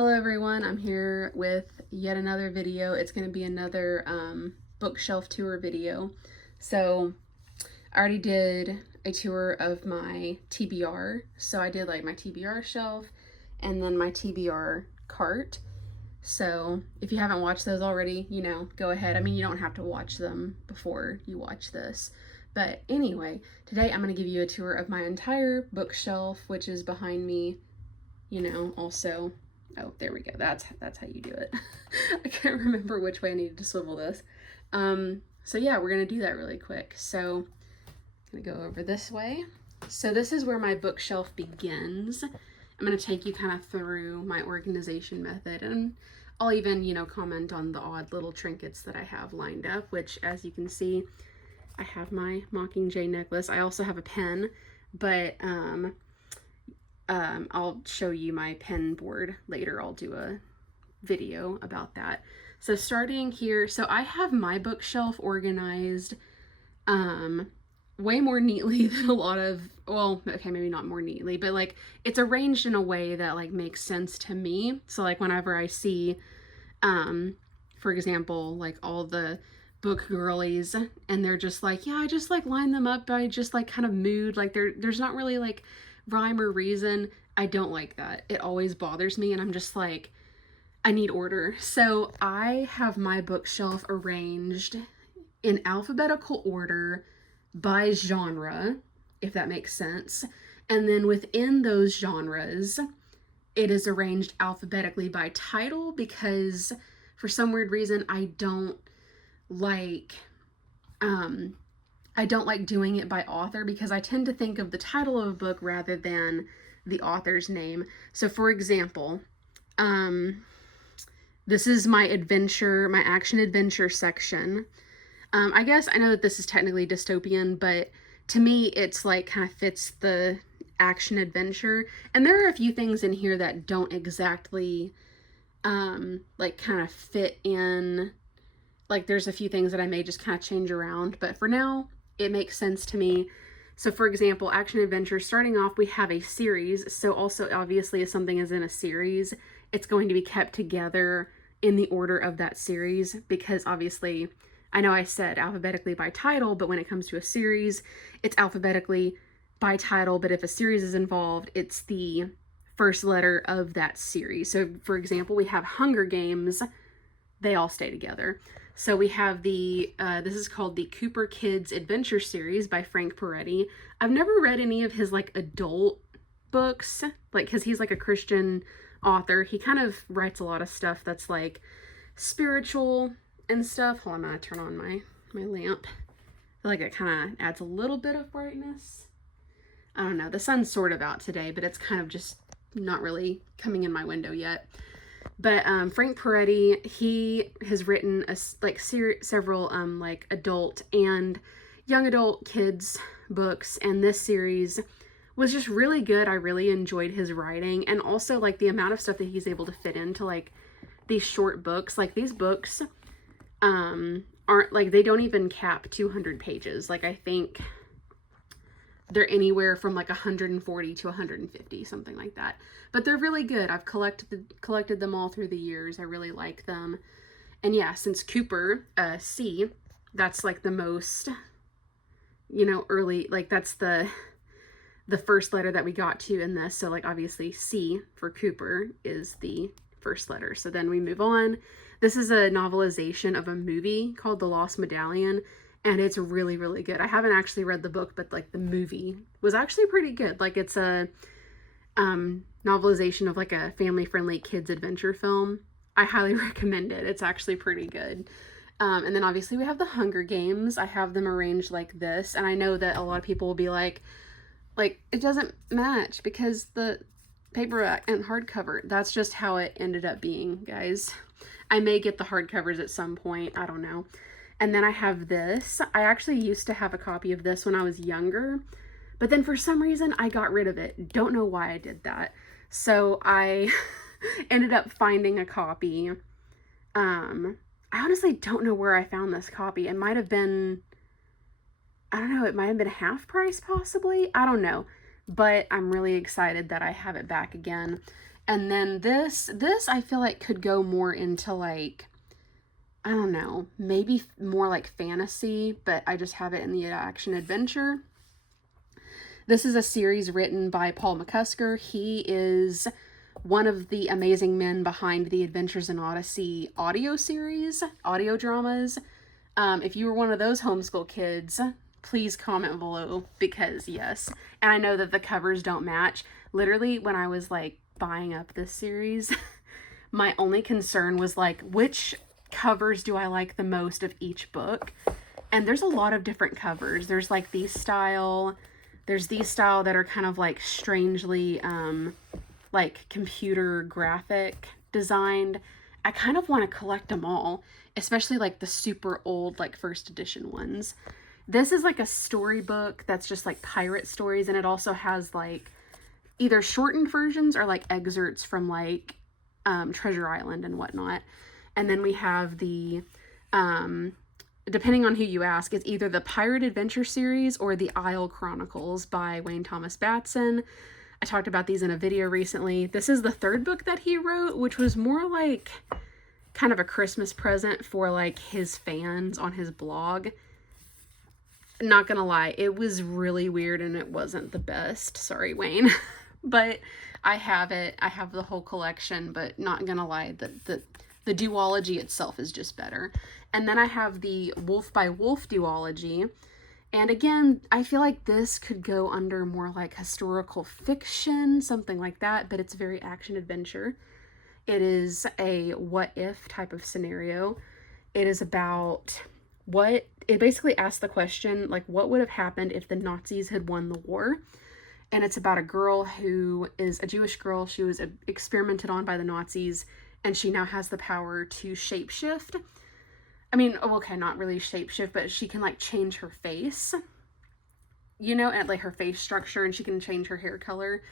Hello everyone, I'm here with yet another video. It's going to be another bookshelf tour video. So I already did a tour of my TBR. So I did like my TBR shelf and then my TBR cart. So if you haven't watched those already, go ahead. I mean, you don't have to watch them before you watch this. But anyway, today I'm going to give you a tour of my entire bookshelf, which is behind me, also. Oh, there we go. That's how you do it. I can't remember which way I needed to swivel this. So yeah, we're going to do that really quick. So I'm going to go over this way. So this is where my bookshelf begins. I'm going to take you kind of through my organization method, and I'll even, comment on the odd little trinkets that I have lined up, which as you can see, I have my Mockingjay necklace. I also have a pen, but I'll show you my pen board later. I'll do a video about that. So starting here, so I have my bookshelf organized way more neatly than a lot of, well, okay, maybe not more neatly, but like it's arranged in a way that like makes sense to me. So like whenever I see, for example, like all the book girlies and they're just like, yeah, I just like line them up by just like kind of mood, like there's not really like rhyme or reason. I don't like that. It always bothers me, and I'm just like, I need order. So I have my bookshelf arranged in alphabetical order by genre, if that makes sense. And then within those genres, it is arranged alphabetically by title, because for some weird reason I don't like doing it by author, because I tend to think of the title of a book rather than the author's name. So for example, this is my action adventure section. I guess I know that this is technically dystopian, but to me it's like kind of fits the action adventure. And there are a few things in here that don't exactly like kind of fit in. Like there's a few things that I may just kind of change around, but for now it makes sense to me. So for example, action adventure, starting off, we have a series. So also obviously if something is in a series, it's going to be kept together in the order of that series, because obviously I know I said alphabetically by title, but when it comes to a series, it's alphabetically by title. But if a series is involved, it's the first letter of that series. So for example, we have Hunger Games. They all stay together. So we have the, this is called the Cooper Kids Adventure Series by Frank Peretti. I've never read any of his like adult books, like, because he's like a Christian author. He kind of writes a lot of stuff that's like spiritual and stuff. Hold on, I'm gonna turn on my lamp. I feel like it kind of adds a little bit of brightness. I don't know, the sun's sort of out today, but it's kind of just not really coming in my window yet. But Frank Peretti, he has written several like adult and young adult kids books, and this series was just really good. I really enjoyed his writing, and also like the amount of stuff that he's able to fit into like these short books. Like these books aren't like, they don't even cap 200 pages. Like I think they're anywhere from like 140 to 150, something like that. But they're really good. I've collected them all through the years. I really like them. And yeah, since Cooper, C, that's like the most, early, like that's the first letter that we got to in this. So like obviously C for Cooper is the first letter. So then we move on. This is a novelization of a movie called The Lost Medallion. And it's really, really good. I haven't actually read the book, but like the movie was actually pretty good. Like it's a novelization of like a family-friendly kids adventure film. I highly recommend it. It's actually pretty good. And then obviously we have the Hunger Games. I have them arranged like this. And I know that a lot of people will be like it doesn't match because the paperback and hardcover. That's just how it ended up being, guys. I may get the hardcovers at some point. I don't know. And then I have this. I actually used to have a copy of this when I was younger, but then for some reason I got rid of it. Don't know why I did that. So I ended up finding a copy. I honestly don't know where I found this copy. It might have been, I don't know, it might have been half price possibly. I don't know, but I'm really excited that I have it back again. And then this I feel like could go more into like, I don't know, maybe more like fantasy, but I just have it in the action adventure. This is a series written by Paul McCusker. He is one of the amazing men behind the Adventures in Odyssey audio series, audio dramas. If you were one of those homeschool kids, please comment below, because yes. And I know that the covers don't match. Literally, when I was like buying up this series, my only concern was like, which covers do I like the most of each book? And there's a lot of different covers. There's like these style, there's these style that are kind of like strangely like computer graphic designed. I kind of want to collect them all, especially like the super old like first edition ones. This is like a storybook that's just like pirate stories, and it also has like either shortened versions or like excerpts from like Treasure Island and whatnot. And then we have the depending on who you ask, it's either the Pirate Adventure series or the Isle Chronicles by Wayne Thomas Batson. I talked about these in a video recently. This is the third book that he wrote, which was more like kind of a Christmas present for like his fans on his blog. Not gonna lie, it was really weird and it wasn't the best. Sorry, Wayne. But I have it. I have the whole collection, but not gonna lie, the duology itself is just better. And then I have the Wolf by Wolf duology. And again, I feel like this could go under more like historical fiction, something like that, but it's very action adventure. It is a what if type of scenario. It is about it basically asks the question, like, what would have happened if the Nazis had won the war? And it's about a girl who is a Jewish girl. She was experimented on by the Nazis, and she now has the power to shapeshift. I mean, okay, not really shapeshift, but she can like change her face, you know, and like her face structure, and she can change her hair color.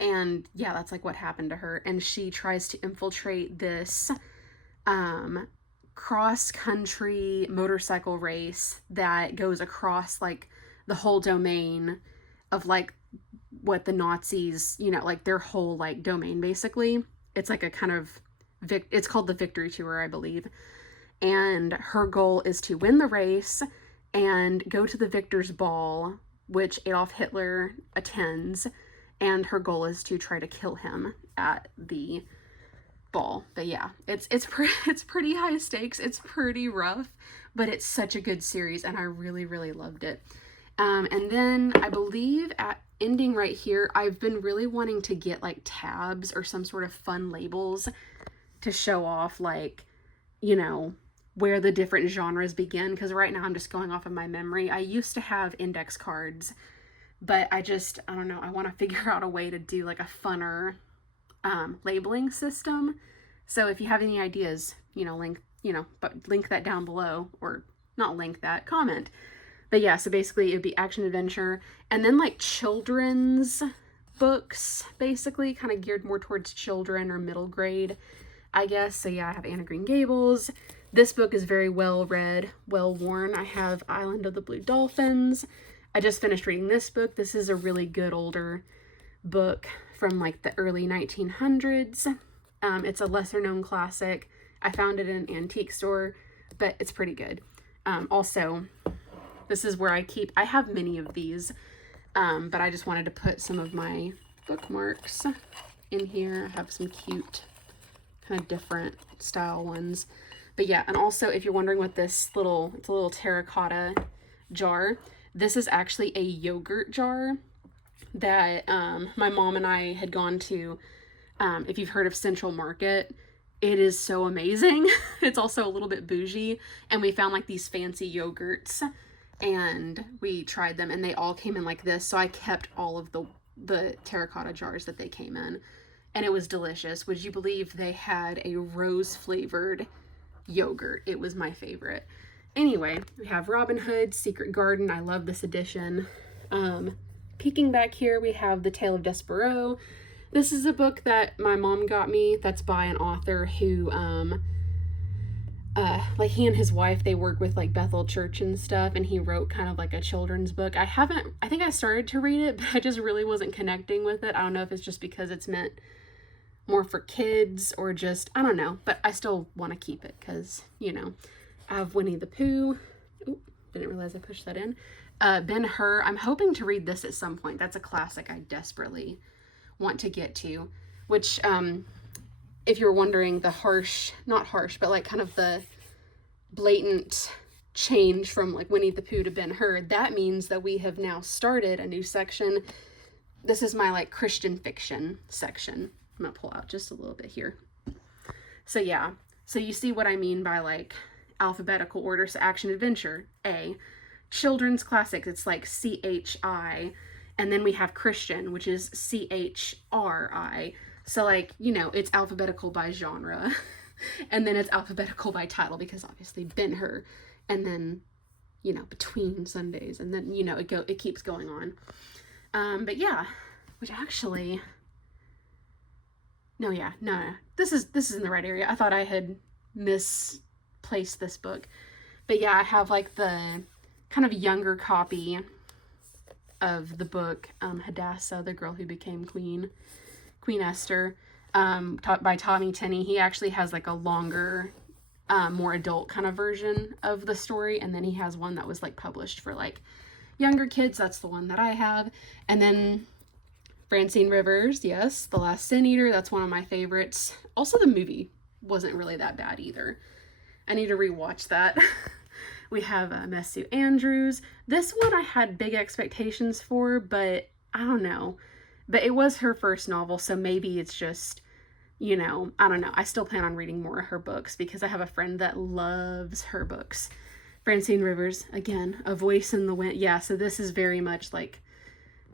And yeah, that's like what happened to her. And she tries to infiltrate this cross-country motorcycle race that goes across like the whole domain of like what the Nazis, you know, like their whole like domain basically. It's like a kind of it's called the Victory Tour, I believe. And her goal is to win the race and go to the victor's ball, which Adolf Hitler attends. And her goal is to try to kill him at the ball. But yeah, it's pretty high stakes. It's pretty rough, but it's such a good series, and I really, really loved it. And then I believe at ending right here, I've been really wanting to get like tabs or some sort of fun labels to show off, like, you know, where the different genres begin, because right now I'm just going off of my memory. I used to have index cards, but I don't know, I want to figure out a way to do like a funner labeling system. So if you have any ideas, you know, link that down below, or not link that, comment. But yeah, so basically it'd be action adventure, and then like children's books, basically kind of geared more towards children or middle grade, I guess. So yeah, I have Anne of Green Gables. This book is very well read, well worn. I have Island of the Blue Dolphins. I just finished reading this book. This is a really good older book from like the early 1900s. It's a lesser known classic. I found it in an antique store, but it's pretty good. Also, this is where I have many of these, but I just wanted to put some of my bookmarks in here. I have some cute kind of different style ones. But yeah, and also if you're wondering what it's a little terracotta jar. This is actually a yogurt jar that my mom and I had gone to. If you've heard of Central Market, it is so amazing. It's also a little bit bougie, and we found like these fancy yogurts, and we tried them, and they all came in like this. So I kept all of the terracotta jars that they came in, and it was delicious. Would you believe they had a rose flavored yogurt? It was my favorite. Anyway, we have Robin Hood, Secret Garden. I love this edition. Peeking back here, we have The Tale of Despereaux. This is a book that my mom got me that's by an author who, like he and his wife, they work with like Bethel Church and stuff, and he wrote kind of like a children's book. I think I started to read it, but I just really wasn't connecting with it. I don't know if it's just because it's meant more for kids or just, I don't know, but I still want to keep it because, you know, I have Winnie the Pooh. Ooh, didn't realize I pushed that in. Ben-Hur. I'm hoping to read this at some point. That's a classic I desperately want to get to, which, if you're wondering, the harsh, not harsh, but like kind of the blatant change from like Winnie the Pooh to Ben-Hur, that means that we have now started a new section. This is my like Christian fiction section. I'm gonna pull out just a little bit here. So yeah, so you see what I mean by like alphabetical order. So action adventure, A. Children's classics, it's like CHI. And then we have Christian, which is CHRI. So like, you know, it's alphabetical by genre. And then it's alphabetical by title because obviously Ben-Hur. And then, you know, between Sundays. And then, you know, it keeps going on. But yeah, which actually... No, this is in the right area. I thought I had misplaced this book. But yeah, I have like the kind of younger copy of the book, Hadassah, the girl who became Queen Esther, by Tommy Tenney. He actually has like a longer, more adult kind of version of the story. And then he has one that was like published for like younger kids. That's the one that I have. And then Francine Rivers, yes, The Last Sin Eater, that's one of my favorites. Also, the movie wasn't really that bad either. I need to rewatch that. We have Messu Andrews. This one I had big expectations for, but I don't know. But it was her first novel, so maybe it's just, you know, I don't know. I still plan on reading more of her books because I have a friend that loves her books. Francine Rivers, again, A Voice in the Wind. Yeah, so this is very much like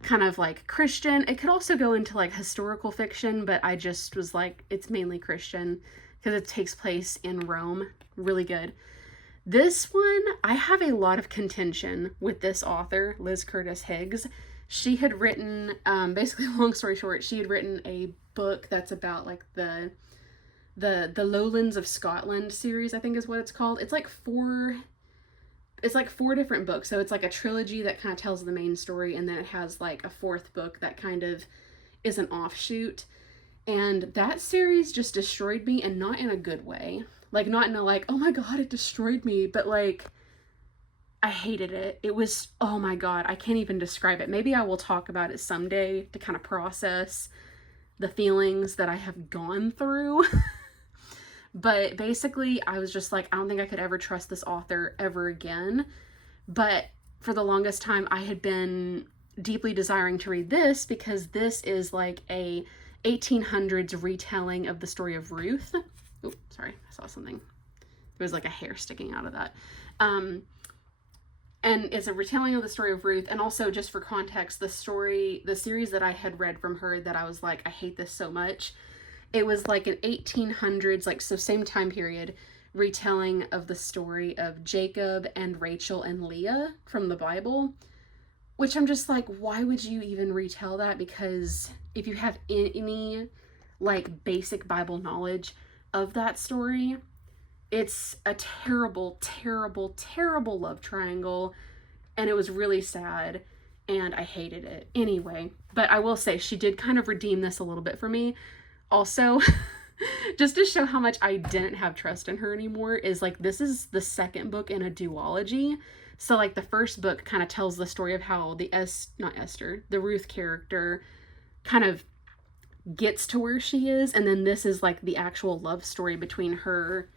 kind of like Christian. It could also go into like historical fiction, but I just was like, it's mainly Christian because it takes place in Rome. Really good. This one, I have a lot of contention with this author, Liz Curtis Higgs. She had written, basically, long story short, she had written a book that's about like the Lowlands of Scotland series, I think is what it's called. It's like four different books. So it's like a trilogy that kind of tells the main story, and then it has like a fourth book that kind of is an offshoot. And that series just destroyed me, and not in a good way. Like, not in a like, oh my god, it destroyed me, but like, I hated it. It was, oh my god, I can't even describe it. Maybe I will talk about it someday to kind of process the feelings that I have gone through. But basically, I was just like, I don't think I could ever trust this author ever again. But for the longest time, I had been deeply desiring to read this because this is like a 1800s retelling of the story of Ruth. Oh, sorry, I saw something. It was like a hair sticking out of that. And it's a retelling of the story of Ruth. And also, just for context, the series that I had read from her that I was like, I hate this so much. It was like an 1800s, like, so same time period, retelling of the story of Jacob and Rachel and Leah from the Bible, which I'm just like, why would you even retell that? Because if you have any like basic Bible knowledge of that story, it's a terrible, terrible, terrible love triangle, and it was really sad, and I hated it anyway. But I will say she did kind of redeem this a little bit for me. Also, just to show how much I didn't have trust in her anymore, is like, this is the second book in a duology. So like the first book kind of tells the story of how the Ruth character kind of gets to where she is, and then this is like the actual love story between her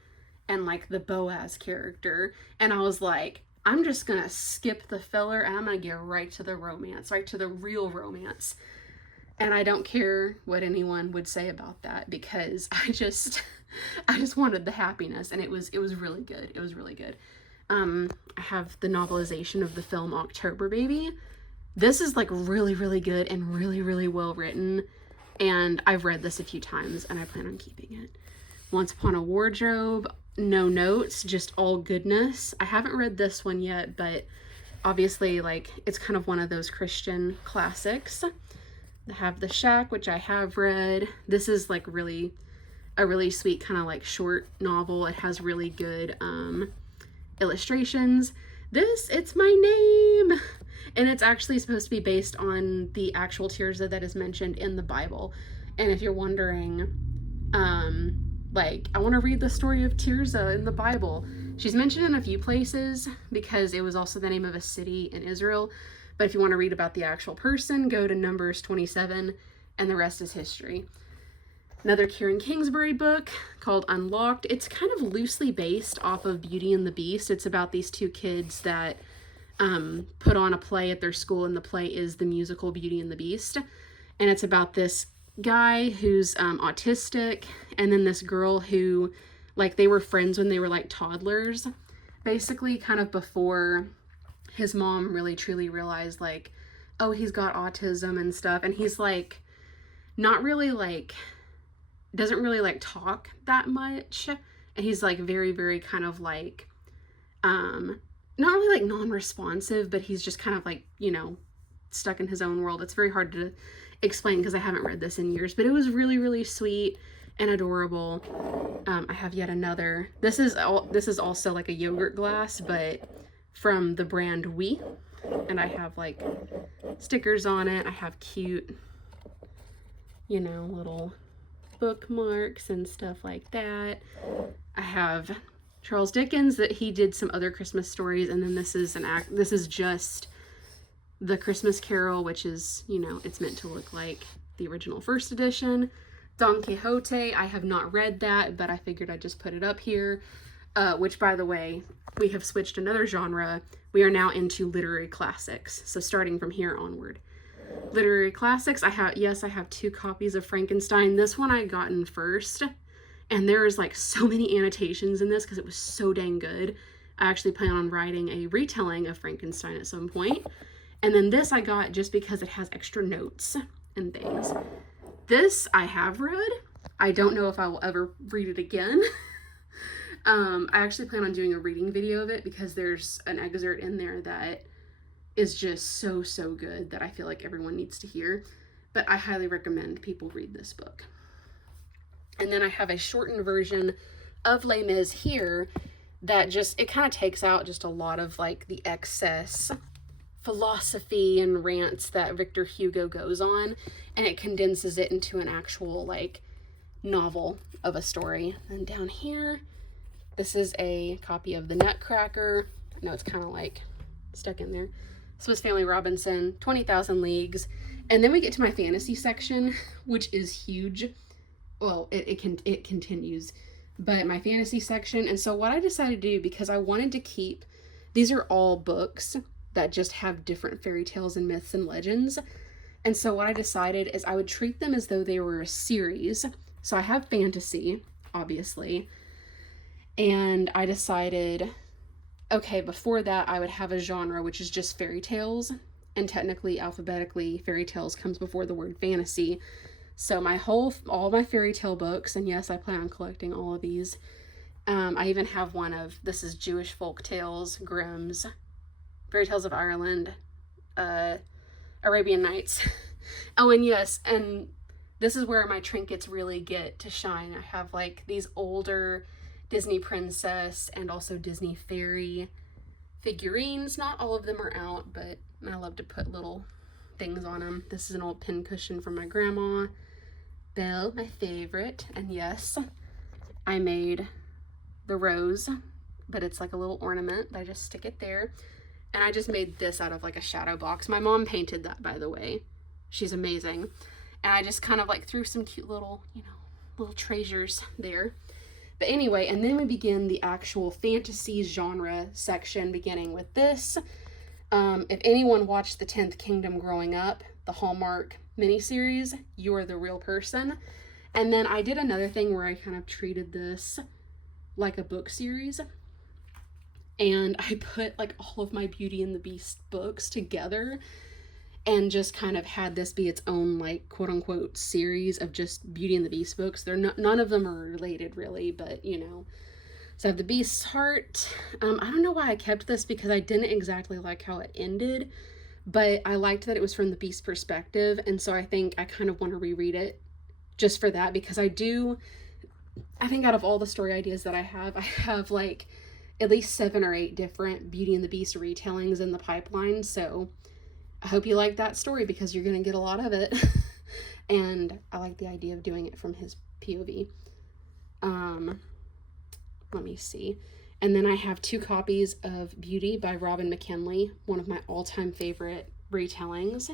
and like the Boaz character. And I was like, I'm just gonna skip the filler and I'm gonna get right to the romance, right to the real romance. And I don't care what anyone would say about that, because I just wanted the happiness, and it was really good. It was really good. I have the novelization of the film October Baby. This is like really, really good and really, really well written. And I've read this a few times and I plan on keeping it. Once Upon a Wardrobe, no notes, just all goodness. I haven't read this one yet, but obviously like it's kind of one of those Christian classics. I have The Shack, which I have read. This is like a really sweet kind of like short novel. It has really good illustrations. It's My Name, and it's actually supposed to be based on the actual Tirzah that is mentioned in the Bible. And if you're wondering, like, I want to read the story of Tirzah in the Bible, she's mentioned in a few places because it was also the name of a city in Israel. But if you want to read about the actual person, go to Numbers 27, and the rest is history. Another Kieran Kingsbury book called Unlocked. It's kind of loosely based off of Beauty and the Beast. It's about these two kids that put on a play at their school, and the play is the musical Beauty and the Beast. And it's about this guy who's autistic, and then this girl who, like, they were friends when they were like toddlers, basically, kind of before his mom really truly realized, like, oh, he's got autism and stuff. And he's like not really like, doesn't really like talk that much, and he's like very, very kind of like not really like non-responsive, but he's just kind of like, you know, stuck in his own world. It's very hard to explain because I haven't read this in years, but it was really, really sweet and adorable. I have yet another. This is also like a yogurt glass, but from the brand We, and I have like stickers on it. I have cute, you know, little bookmarks and stuff like that. I have Charles Dickens, that he did some other Christmas stories, and then this is just the Christmas Carol, which is, you know, it's meant to look like the original first edition. Don Quixote, I have not read that, but I figured I'd just put it up here, which, by the way, we have switched another genre. We are now into literary classics, so starting from here onward. Literary classics, I have 2 copies of Frankenstein. This one I gotten first, and there's like so many annotations in this because it was so dang good. I actually plan on writing a retelling of Frankenstein at some point. And then this I got just because it has extra notes and things. This I have read. I don't know if I will ever read it again. I actually plan on doing a reading video of it because there's an excerpt in there that is just so, so good that I feel like everyone needs to hear. But I highly recommend people read this book. And then I have a shortened version of Les Mis here that just, it kind of takes out just a lot of like the excess philosophy and rants that Victor Hugo goes on, and it condenses it into an actual like novel of a story. And down here, this is a copy of The Nutcracker. I know it's kind of like stuck in there. Swiss Family Robinson, 20,000 Leagues. And then we get to my fantasy section, which is huge. Well, it continues, but my fantasy section. And so what I decided to do, because I wanted to keep, these are all books that just have different fairy tales and myths and legends. And so what I decided is I would treat them as though they were a series. So I have fantasy, obviously. And I decided, okay, before that I would have a genre, which is just fairy tales. And technically, alphabetically, fairy tales comes before the word fantasy. So all my fairy tale books, and yes, I plan on collecting all of these. I even have one of, this is Jewish folk tales, Grimm's, Fairy Tales of Ireland, Arabian Nights. Oh, and yes, and this is where my trinkets really get to shine. I have like these older Disney princess and also Disney fairy figurines. Not all of them are out, but I love to put little things on them. This is an old pin cushion from my grandma. Belle, my favorite. And yes, I made the rose, but it's like a little ornament. I just stick it there. And I just made this out of like a shadow box. My mom painted that, by the way. She's amazing. And I just kind of like threw some cute little, you know, little treasures there. But anyway, and then we begin the actual fantasy genre section, beginning with this. If anyone watched The 10th Kingdom growing up, the Hallmark miniseries, you're the real person. And then I did another thing where I kind of treated this like a book series. And I put like all of my Beauty and the Beast books together and just kind of had this be its own like quote unquote series of just Beauty and the Beast books. None of them are related really, but you know. So I have The Beast's Heart. I don't know why I kept this because I didn't exactly like how it ended, but I liked that it was from the Beast perspective, and so I think I kind of want to reread it just for that, because I think out of all the story ideas that I have like at least 7 or 8 different Beauty and the Beast retellings in the pipeline, so I hope you like that story because you're going to get a lot of it. And I like the idea of doing it from his POV. Let me see. And then I have 2 copies of Beauty by Robin McKinley, one of my all-time favorite retellings.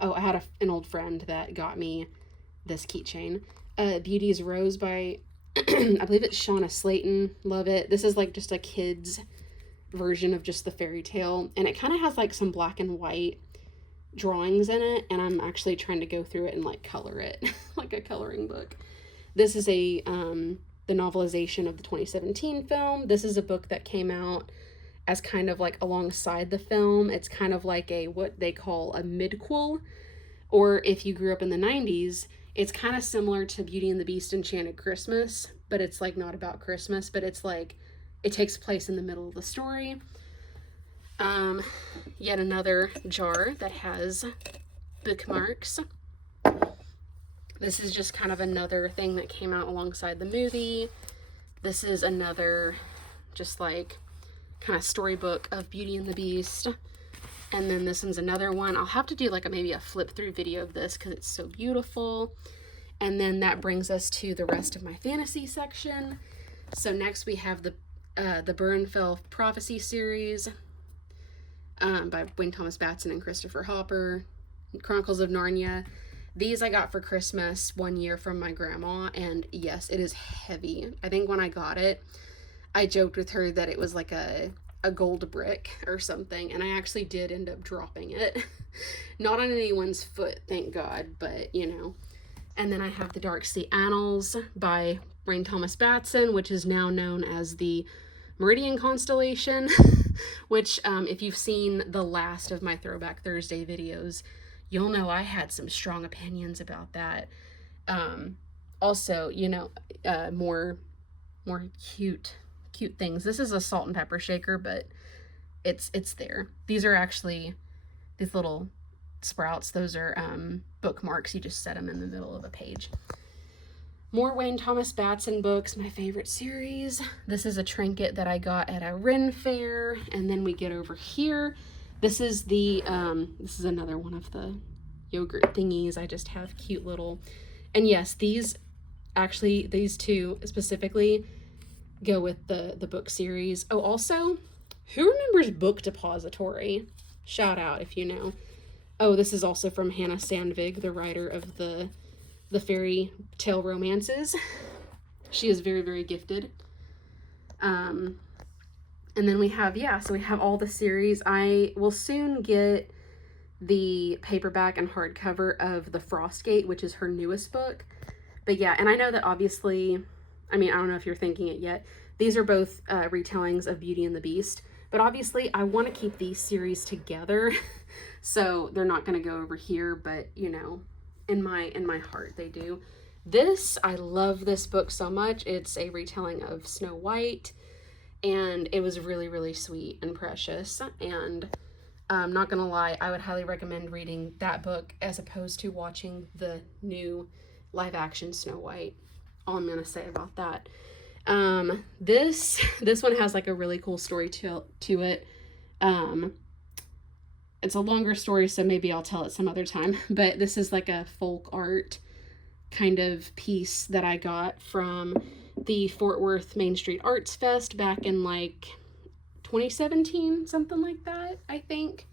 Oh, I had an old friend that got me this keychain. Beauty's Rose by, I believe it's Shauna Slayton. Love it. This is like just a kid's version of just the fairy tale. And it kind of has like some black and white drawings in it. And I'm actually trying to go through it and like color it like a coloring book. This is the novelization of the 2017 film. This is a book that came out as kind of like alongside the film. It's kind of like a, what they call a midquel, or if you grew up in the 90s, it's kind of similar to Beauty and the Beast Enchanted Christmas, but it's like not about Christmas, but it's like, it takes place in the middle of the story. Yet another jar that has bookmarks. This is just kind of another thing that came out alongside the movie. This is another just like kind of storybook of Beauty and the Beast. And then this one's another one. I'll have to do like maybe a flip through video of this because it's so beautiful. And then that brings us to the rest of my fantasy section. So next we have the Ren Faire Prophecy series by Wayne Thomas Batson and Christopher Hopper. Chronicles of Narnia. These I got for Christmas one year from my grandma, and yes, it is heavy. I think when I got it, I joked with her that it was like a gold brick or something, and I actually did end up dropping it. Not on anyone's foot, thank God, but you know. And then I have the Dark Sea Annals by Wayne Thomas Batson, which is now known as the Meridian Constellation, which if you've seen the last of my Throwback Thursday videos, you'll know I had some strong opinions about that. Also, you know, more cute things. This is a salt and pepper shaker, but it's there. These are actually these little sprouts. Those are bookmarks. You just set them in the middle of a page. More Wayne Thomas Batson books, my favorite series. This is a trinket that I got at a Ren Faire, and then we get over here. This is the, this is another one of the yogurt thingies. I just have cute little, and yes, these 2 specifically go with the book series. Oh, also, who remembers Book Depository? Shout out if you know. Oh, this is also from Hannah Sandvig, the writer of the fairy tale romances. She is very, very gifted. And then we have, so we have all the series. I will soon get the paperback and hardcover of The Frostgate, which is her newest book. But yeah, and I know that obviously, I mean, I don't know if you're thinking it yet, these are both retellings of Beauty and the Beast. But obviously, I want to keep these series together, so they're not going to go over here, but, you know, in my heart, they do. This, I love this book so much. It's a retelling of Snow White. And it was really, really sweet and precious. And I'm not gonna lie, I would highly recommend reading that book as opposed to watching the new live action Snow White. All I'm gonna say about that. This one has like a really cool story to it. It's a longer story, so maybe I'll tell it some other time. But this is like a folk art kind of piece that I got from the Fort Worth Main Street Arts Fest back in like 2017, something like that, I think.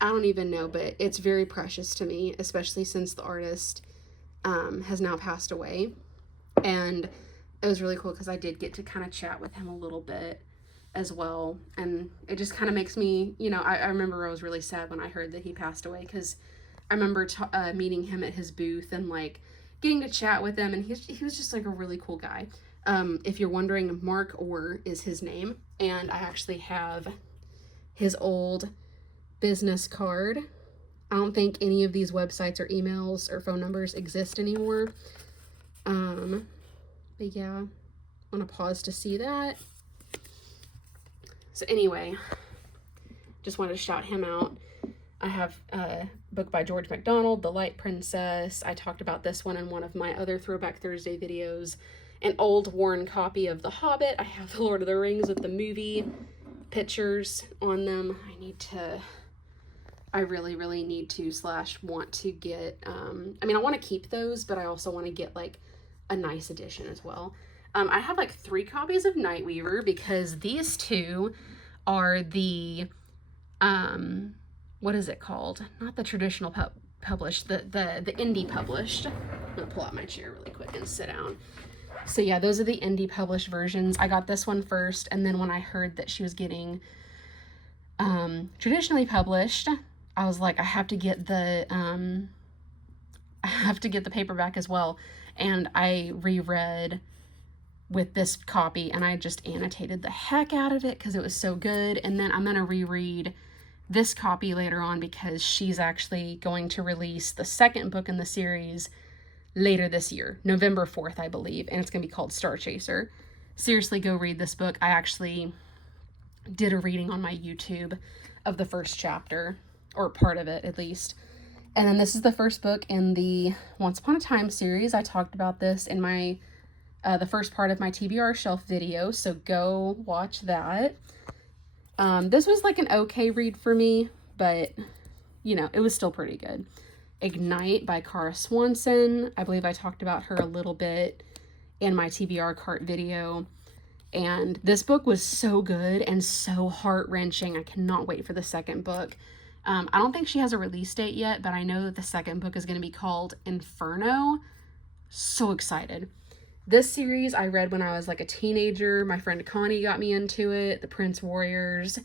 I don't even know, but it's very precious to me, especially since the artist has now passed away. And it was really cool because I did get to kind of chat with him a little bit as well. And it just kind of makes me, you know, I remember I was really sad when I heard that he passed away, because I remember meeting him at his booth and like getting to chat with him, and he was just like a really cool guy. If you're wondering, Mark Orr is his name, and I actually have his old business card. I don't think any of these websites or emails or phone numbers exist anymore. But yeah, I'm gonna pause to see that. So anyway, just wanted to shout him out. I have a book by George MacDonald, The Light Princess. I talked about this one in one of my other Throwback Thursday videos. An old worn copy of The Hobbit. I have The Lord of the Rings with the movie pictures on them. I need to I really, really need to / want to get, I mean, I want to keep those, but I also want to get like a nice edition as well. I have like 3 copies of Nightweaver because these 2 are the, what is it called? Not the traditional published, the indie published. I'm gonna pull out my chair really quick and sit down. So yeah, those are the indie published versions. I got this one first, and then when I heard that she was getting traditionally published, I was like, I have to get the paperback as well. And I reread with this copy, and I just annotated the heck out of it because it was so good. And then I'm gonna reread this copy later on because she's actually going to release the 2nd book in the series later this year, November 4th, I believe, and it's gonna be called Star Chaser. Seriously, go read this book. I actually did a reading on my YouTube of the 1st chapter, or part of it at least. And then this is the 1st book in the Once Upon a Time series. I talked about this in my the first part of my TBR shelf video, so go watch that. This was like an okay read for me, but you know, it was still pretty good. Ignite by Kara Swanson. I believe I talked about her a little bit in my TBR cart video. And this book was so good and so heart-wrenching. I cannot wait for the 2nd book. I don't think she has a release date yet, but I know that the 2nd book is going to be called Inferno. So excited. This series I read when I was like a teenager. My friend Connie got me into it. The Prince Warriors.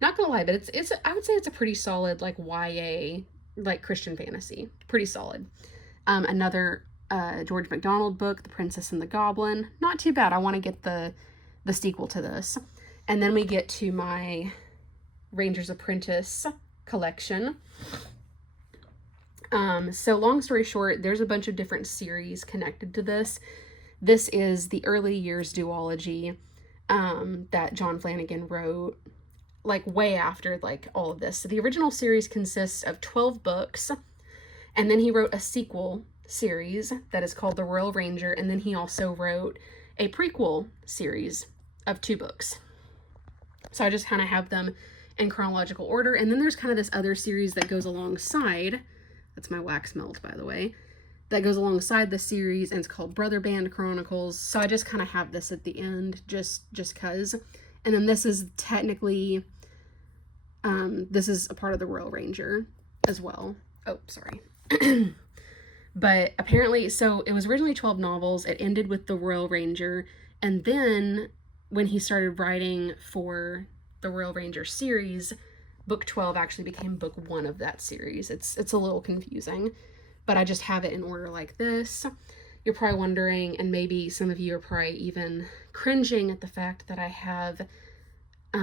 Not gonna lie, but it's I would say it's a pretty solid like YA, like Christian fantasy. Pretty solid. Another George MacDonald book, The Princess and the Goblin. Not too bad. I want to get the sequel to this. And then we get to my Ranger's Apprentice collection. So long story short, there's a bunch of different series connected to this. This is the early years duology that John Flanagan wrote like way after like all of this. So the original series consists of 12 books, and then he wrote a sequel series that is called The Royal Ranger, and then he also wrote a prequel series of 2 books. So I just kind of have them in chronological order, and then there's kind of this other series that goes alongside. That's my wax melt, by the way. That goes alongside the series, and it's called Brother Band Chronicles. So I just kind of have this at the end, just cause. And then this is technically, this is a part of the Royal Ranger as well. Oh, sorry. But apparently, so it was originally 12 novels. It ended with the Royal Ranger, and then when he started writing for the Royal Ranger series, book 12 actually became book 1 of that series. It's a little confusing, but I just have it in order like this. You're probably wondering, and maybe some of you are probably even cringing at the fact that I have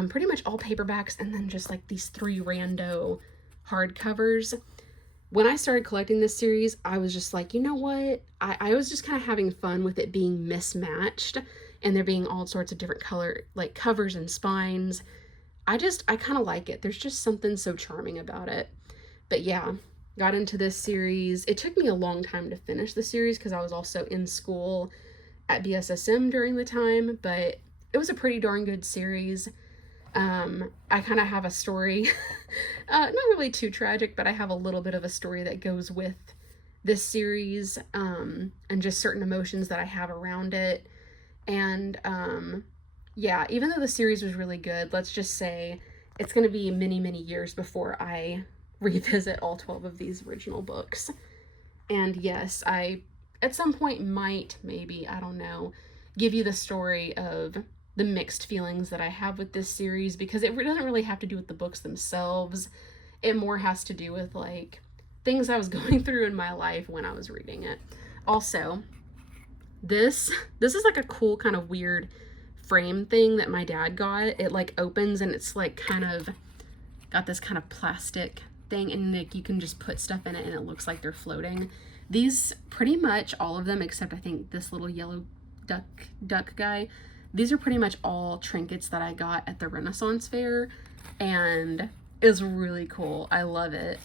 pretty much all paperbacks and then just like these 3 rando hardcovers. When I started collecting this series, I was just like, you know what? I was just kind of having fun with it being mismatched and there being all sorts of different color, like covers and spines. I kind of like it. There's just something so charming about it. But yeah, got into this series. It took me a long time to finish the series because I was also in school at BSSM during the time, but it was a pretty darn good series. I kind of have a story, not really too tragic, but I have a little bit of a story that goes with this series, and just certain emotions that I have around it. And, yeah, even though the series was really good, let's just say it's going to be many, many years before I revisit all 12 of these original books. And yes, I, at some point might, maybe, I don't know, give you the story of the mixed feelings that I have with this series, because it doesn't really have to do with the books themselves. It more has to do with like things I was going through in my life when I was reading it. Also, this is like a cool kind of weird frame thing that my dad got. It like opens and it's like kind of got this kind of plastic thing, and like you can just put stuff in it and it looks like they're floating. These, pretty much all of them, except I think this little yellow duck guy, these are pretty much all trinkets that I got at the Renaissance Fair, and it's really cool. I love it.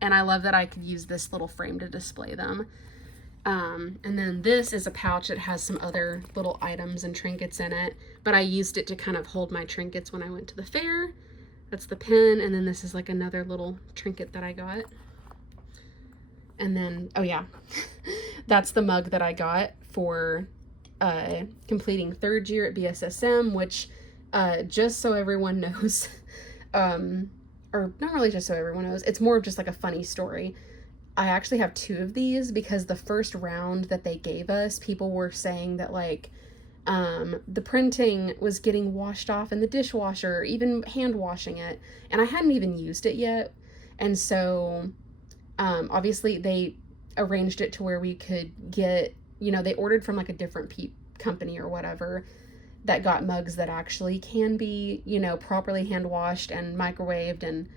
And I love that I could use this little frame to display them. And then this is a pouch that has some other little items and trinkets in it, but I used it to kind of hold my trinkets when I went to the fair. That's the pen, and then this is like another little trinket that I got. And then, oh yeah, that's the mug that I got for completing 3rd year at BSSM, which just so everyone knows, or not really just so everyone knows, it's more of just like a funny story. I actually have 2 of these because the first round that they gave us, people were saying that like the printing was getting washed off in the dishwasher, even hand washing it, and I hadn't even used it yet. And so obviously they arranged it to where we could get, you know, they ordered from like a different company or whatever that got mugs that actually can be, you know, properly hand washed and microwaved and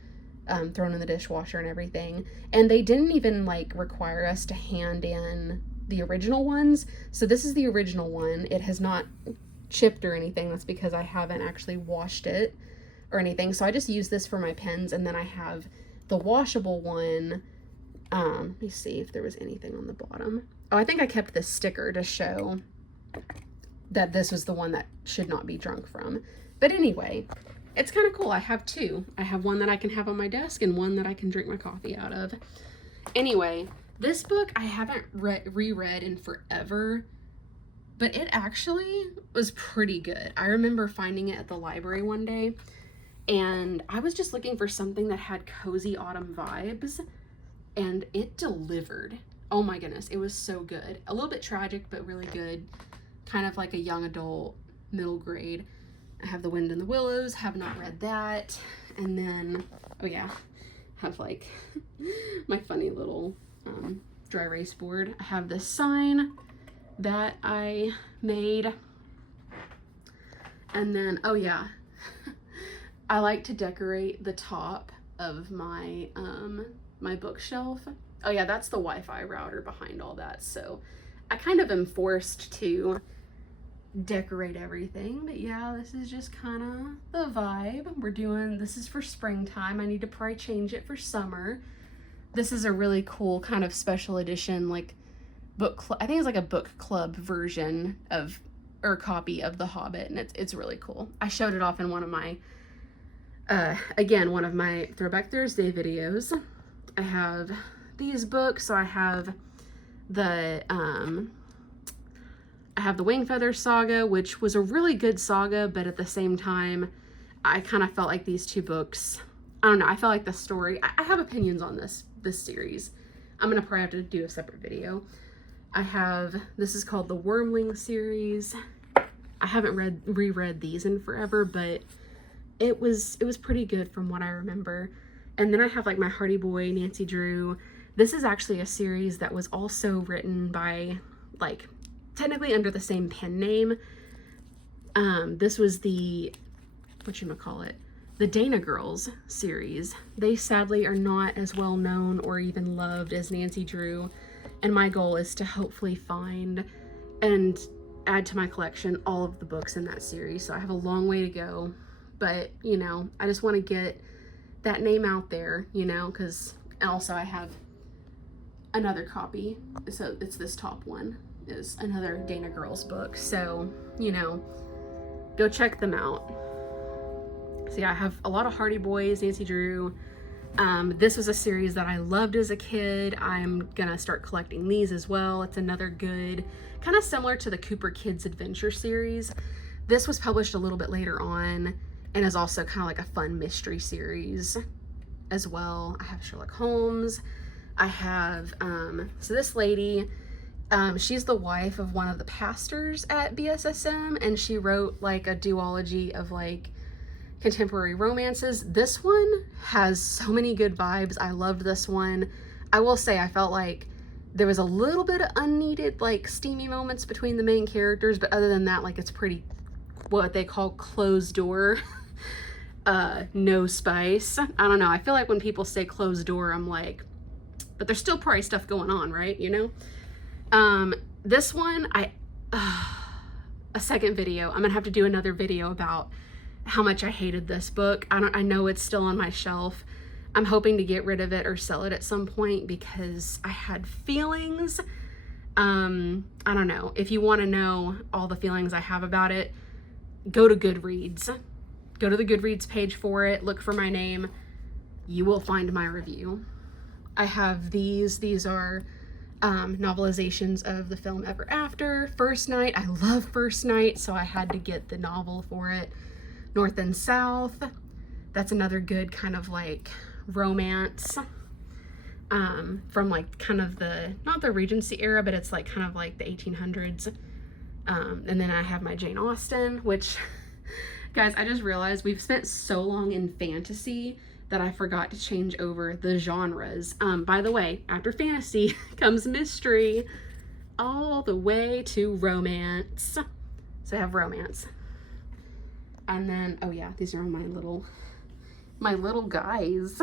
thrown in the dishwasher and everything. And they didn't even like require us to hand in the original ones. So this is the original one. It has not chipped or anything. That's because I haven't actually washed it or anything. So I just use this for my pens, and then I have the washable one. Let me see if there was anything on the bottom. Oh, I think I kept this sticker to show that this was the one that should not be drunk from. But anyway, it's kind of cool. I have 2. I have one that I can have on my desk and one that I can drink my coffee out of. Anyway, this book I haven't reread in forever, but it actually was pretty good. I remember finding it at the library one day, and I was just looking for something that had cozy autumn vibes, and it delivered. Oh my goodness, it was so good. A little bit tragic, but really good. Kind of like a young adult, middle grade. I have The Wind in the Willows, have not read that. And then, oh yeah, have like my funny little dry erase board. I have this sign that I made. And then, oh yeah, I like to decorate the top of my my bookshelf. Oh yeah, that's the Wi-Fi router behind all that. So I kind of am forced to decorate everything, but yeah, this is just kind of the vibe we're doing. This is for springtime. I need to probably change it for summer. This is a really cool kind of special edition, like book I think it's like a book club version of, or copy of The Hobbit, and it's really cool. I showed it off in one of my again, one of my Throwback Thursday videos. I have these books. So I have the Wingfeather saga, which was a really good saga, but at the same time, I kind of felt like these 2 books, I don't know, I felt like the story, I have opinions on this series. I'm gonna probably have to do a separate video. This is called the Wormling series. I haven't reread these in forever, but it was pretty good from what I remember. And then I have like my Hardy Boy, Nancy Drew. This is actually a series that was also written by, like, technically under the same pen name. This was the, the Dana Girls series. They sadly are not as well known or even loved as Nancy Drew. And my goal is to hopefully find and add to my collection all of the books in that series. So I have a long way to go, but you know, I just want to get that name out there, you know, because also I have another copy. So it's this top one is another Dana Girls book. So, you know, go check them out. So yeah, I have a lot of Hardy Boys, Nancy Drew. This was a series that I loved as a kid. I'm gonna start collecting these as well. It's another good, kind of similar to the Cooper Kids Adventure series. This was published a little bit later on and is also kind of like a fun mystery series as well. I have Sherlock Holmes. I have, so this lady, she's the wife of one of the pastors at BSSM, and she wrote like a duology of like contemporary romances. This one has so many good vibes. I loved this one. I will say I felt like there was a little bit of unneeded like steamy moments between the main characters, but other than that, like, it's pretty what they call closed door. No spice. I don't know. I feel like when people say closed door, I'm like, but there's still probably stuff going on, right? You know? This one, a second video. I'm gonna have to do another video about how much I hated this book. I know it's still on my shelf. I'm hoping to get rid of it or sell it at some point because I had feelings. I don't know. If you want to know all the feelings I have about it, go to Goodreads. go to the Goodreads page for it, look for my name, you will find my review. I have these are novelizations of the film Ever After. First Night, I love First Night, so I had to get the novel for it. North and South, that's another good kind of like romance from like kind of the, not the Regency era, but it's like kind of like the 1800s. And then I have my Jane Austen, which, guys, I just realized we've spent so long in fantasy that I forgot to change over the genres. By the way, after fantasy comes mystery, all the way to romance. So I have romance. And then, oh yeah, these are my little guys.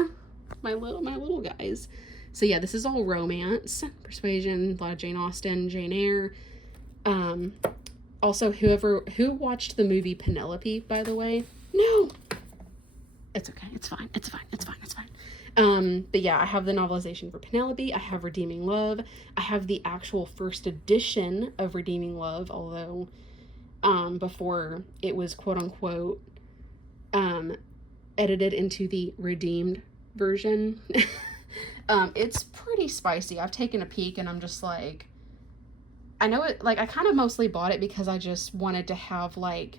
My little guys. So yeah, this is all romance. Persuasion, a lot of Jane Austen, Jane Eyre. Also, who watched the movie Penelope, by the way? No! It's okay. It's fine. It's fine. It's fine. It's fine. But yeah, I have the novelization for Penelope. I have Redeeming Love. I have the actual first edition of Redeeming Love, although before it was quote unquote edited into the redeemed version. It's pretty spicy. I've taken a peek and I'm just like, I know it, like I kind of mostly bought it because I just wanted to have like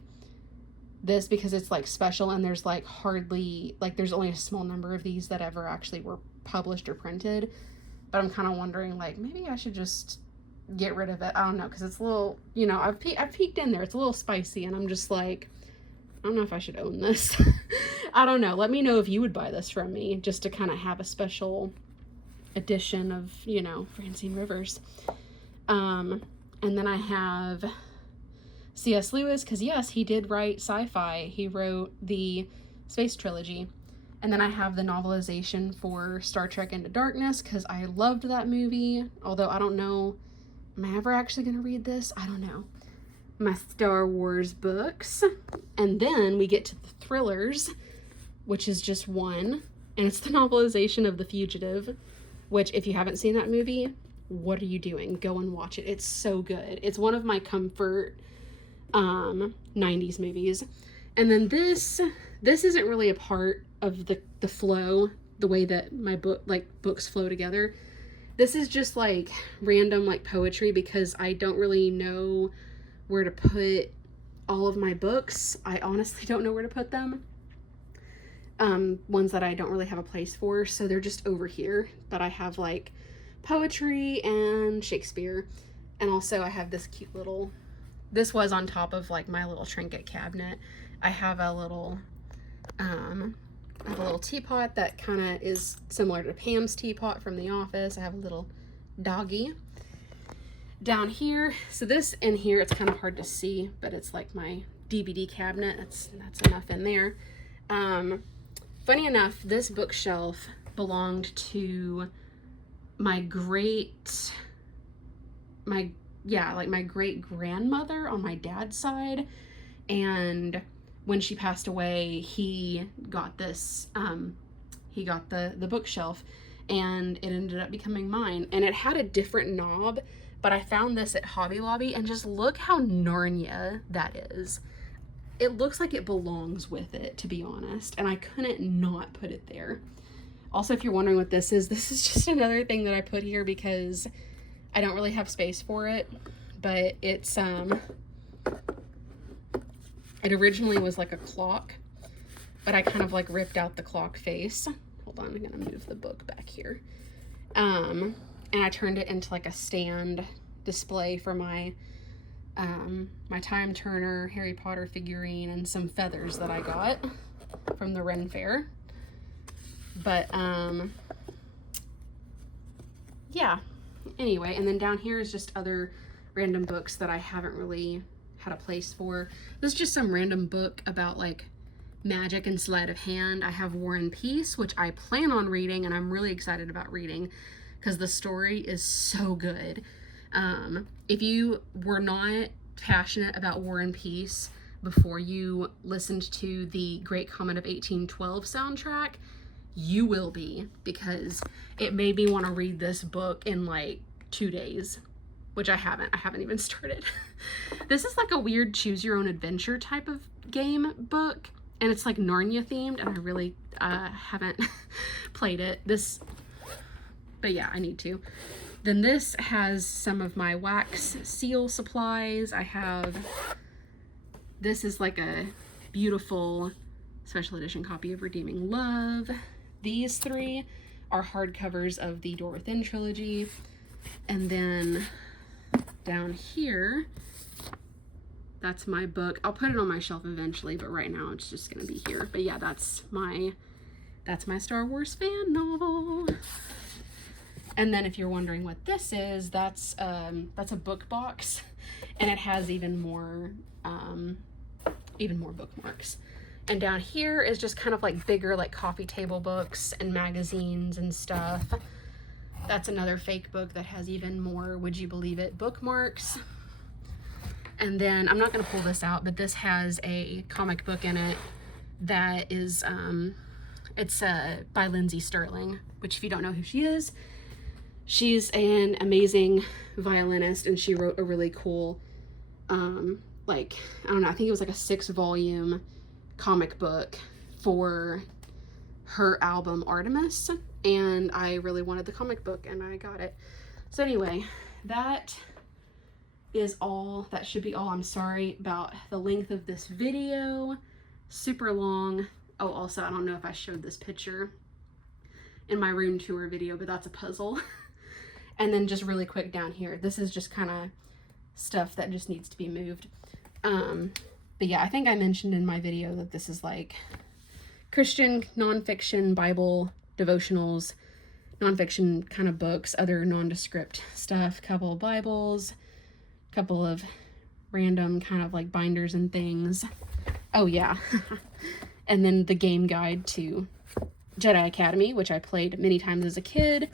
this because it's like special and there's like hardly, like there's only a small number of these that ever actually were published or printed. But I'm kind of wondering like maybe I should just get rid of it. I don't know, because it's a little, you know, I've peeked in there. It's a little spicy and I'm just like, I don't know if I should own this. I don't know. Let me know if you would buy this from me just to kind of have a special edition of, you know, Francine Rivers. And then I have C.S. Lewis, because yes, he did write sci-fi. He wrote the Space Trilogy. And then I have the novelization for Star Trek Into Darkness, because I loved that movie. Although I don't know, am I ever actually going to read this? I don't know. My Star Wars books. And then we get to the thrillers, which is just one. And it's the novelization of The Fugitive, which if you haven't seen that movie, what are you doing? Go and watch it. It's so good. It's one of my comfort 90s movies. And then this isn't really a part of the flow, the way that my books flow together. This is just like random like poetry because I don't really know where to put all of my books. I honestly don't know where to put them. Ones that I don't really have a place for, so they're just over here. But I have like poetry and Shakespeare, and also I have this cute little, this was on top of like my little trinket cabinet. I have a little teapot that kind of is similar to Pam's teapot from The Office. I have a little doggy down here. So this in here, it's kind of hard to see, but it's like my DVD cabinet. That's enough in there. Funny enough, this bookshelf belonged to my great grandmother on my dad's side, and when she passed away, he got this, he got the bookshelf, and it ended up becoming mine. And it had a different knob, but I found this at Hobby Lobby, and just look how Narnia that is. It looks like it belongs with it, to be honest, and I couldn't not put it there. Also, if you're wondering what this is just another thing that I put here because I don't really have space for it, but it's, it originally was like a clock, but I kind of like ripped out the clock face. Hold on, I'm gonna move the book back here. And I turned it into like a stand display for my my Time Turner Harry Potter figurine and some feathers that I got from the Ren Faire. But yeah, anyway, and then down here is just other random books that I haven't really had a place for. This is just some random book about like magic and sleight of hand. I have War and Peace, which I plan on reading, and I'm really excited about reading because the story is so good. If you were not passionate about War and Peace before you listened to the Great Comet of 1812 soundtrack, you will be, because it made me want to read this book in like 2 days, which I haven't even started. This is like a weird choose your own adventure type of game book. and it's like Narnia themed, and I really haven't played it. But yeah, I need to. Then this has some of my wax seal supplies. This is like a beautiful special edition copy of Redeeming Love. These three are hardcovers of the Door Within trilogy. And then down here, that's my book. I'll put it on my shelf eventually, but right now it's just gonna be here. But yeah, that's my Star Wars fan novel. And then if you're wondering what this is, that's a book box, and it has even more bookmarks. And down here is just kind of like bigger, like coffee table books and magazines and stuff. That's another fake book that has even more, would you believe it, bookmarks. And then I'm not going to pull this out, but this has a comic book in it that is it's by Lindsey Stirling, which if you don't know who she is, she's an amazing violinist, and she wrote a really cool like, I don't know, I think it was like a 6-volume comic book for her album Artemis, and I really wanted the comic book and I got it. So anyway, that is all. That should be all. I'm sorry about the length of this video. Super long. Oh, also, I don't know if I showed this picture in my room tour video, but that's a puzzle. And then just really quick down here, this is just kind of stuff that just needs to be moved. But yeah, I think I mentioned in my video that this is like Christian nonfiction, Bible, devotionals, nonfiction kind of books, other nondescript stuff, couple of Bibles, couple of random kind of like binders and things. Oh yeah. And then the game guide to Jedi Academy, which I played many times as a kid.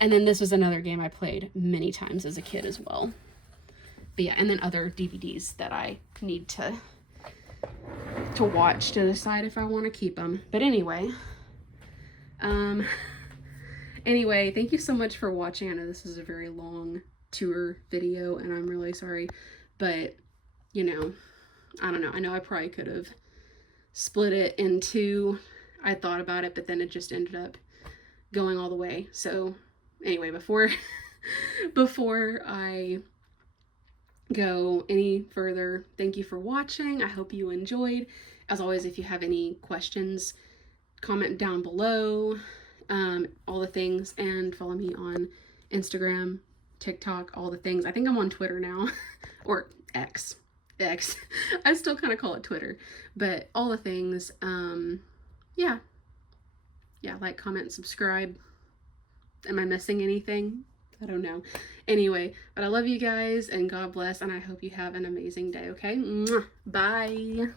And then this was another game I played many times as a kid as well. But yeah, and then other DVDs that I need to watch to decide if I want to keep them. But anyway, thank you so much for watching. I know this is a very long tour video, and I'm really sorry, but you know, I don't know. I know I probably could have split it in two. I thought about it, but then it just ended up going all the way. So anyway, before I go any further, thank you for watching. I hope you enjoyed. As always, if you have any questions, comment down below, all the things, and follow me on Instagram, TikTok, all the things. I think I'm on Twitter now, or X. I still kind of call it Twitter, but all the things. Yeah, like, comment, subscribe. Am I missing anything? I don't know. Anyway, but I love you guys, and God bless, and I hope you have an amazing day, okay? Mwah. Bye.